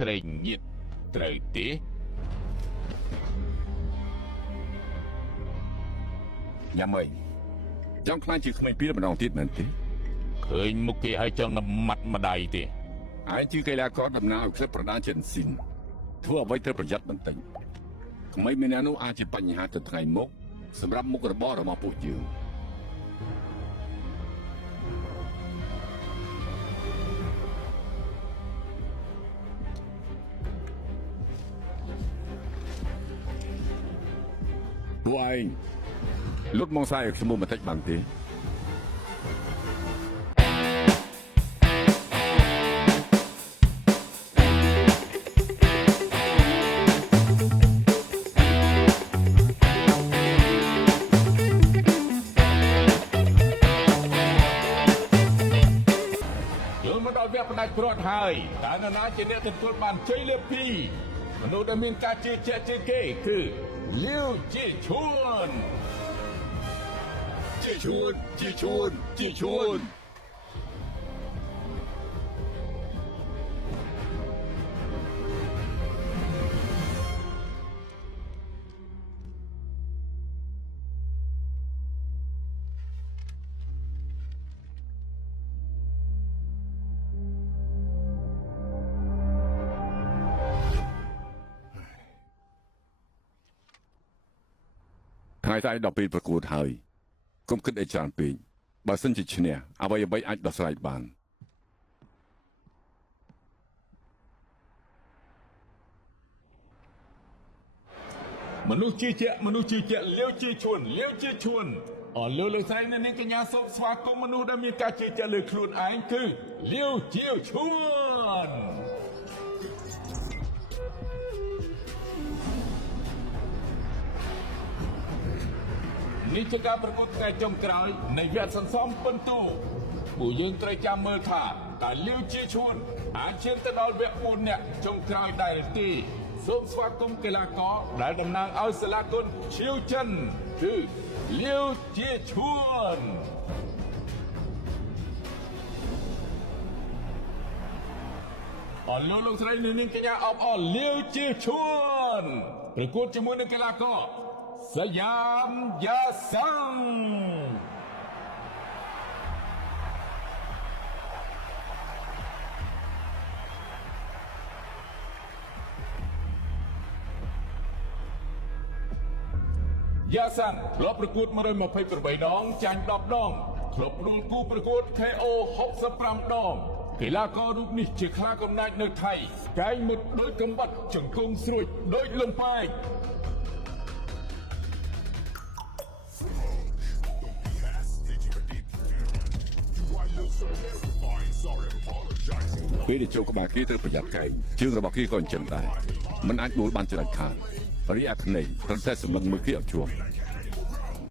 ត្រីញៀតត្រូវទេញ៉ាំអីចង់ខ្លាចជាក្មេងពីរម្ដងទៀតមែនទេឃើញមុខគេហើយចង់នំម៉ាត់ម្ដាយទេឯងជាកីឡាករដំណើរឲ្យក្លឹបប្រដាល់ចិនស៊ីនធ្វើអ្វីត្រូវប្រយ័ត្នបន្តិចក្មេងមាននោះអាចជាបញ្ហាទៅថ្ងៃមុខសម្រាប់មុខរបររបស់ពួកយើងពួកឯងលុតមកសាយឲ្យខ្ញុំបន្តិចបានទេផ្ដាច់ព្រាត់ហើយតើនរណាជាអ្នកទទួលបានជ័យលាភីមនុស្សដែលមានការជឿជាក់ជាងគេគឺលាវជាឈួនថ្ងៃស្អែកដល់ពេលប្រកួតហើយកុំគិតអីច្រើនពេកបើសិនជាឈ្នះអ្វីអាចដោះស្រាយបានមនុស្សជឿជាក់លាវជាឈួនអរលោកលោកស្រីនិងនាងកញ្ញាសូមស្វាគមន៍មនុស្សដែលមានការជឿជាក់លើខ្លួនឯងគឺលាវជាឈួននេះជាការប្រកួតថ្ងៃចុងក្រោយនៃវគ្គសន្សំពិន្ទុពួកយើងត្រូវចាំមើលថាតើលាវជាឈួនអាចឈានទៅដល់វគ្គ4នាក់ចុងក្រោយដែរឬទេសូមស្វាគមន៍កីឡាករដែលតំណាងឲ្យសាលាគុនឈៀវចិនគឺលាវជាឈួនអរលោកស្រីនិងនាងកញ្ញាអបអរលាវជាឈួនប្រកួតជាមួយនឹងកីឡាករសយ៉ាមយ៉ាសាំងយ៉ាសាំងធ្លាប់ប្រកួត128ដងចាញ់10ដងធ្លាប់ដួលគូប្រកួត KO 65ដងកីឡាកររូបនេះជាខ្លាកំណាចនៅថៃកែងមុតដូចកំបាត់ជង្គង់ស្រួចដូចលំប៉ែកពេលដែលចូលក្បាលគេត្រូវប្រយ័ត្នកាយជើងរបស់គេក៏អញ្ចឹងដែរมันអាចដួលបានច្រើនខាងរីឯភ្នែកត្រូវតែសម្លឹងមើលគេអត់ជាប់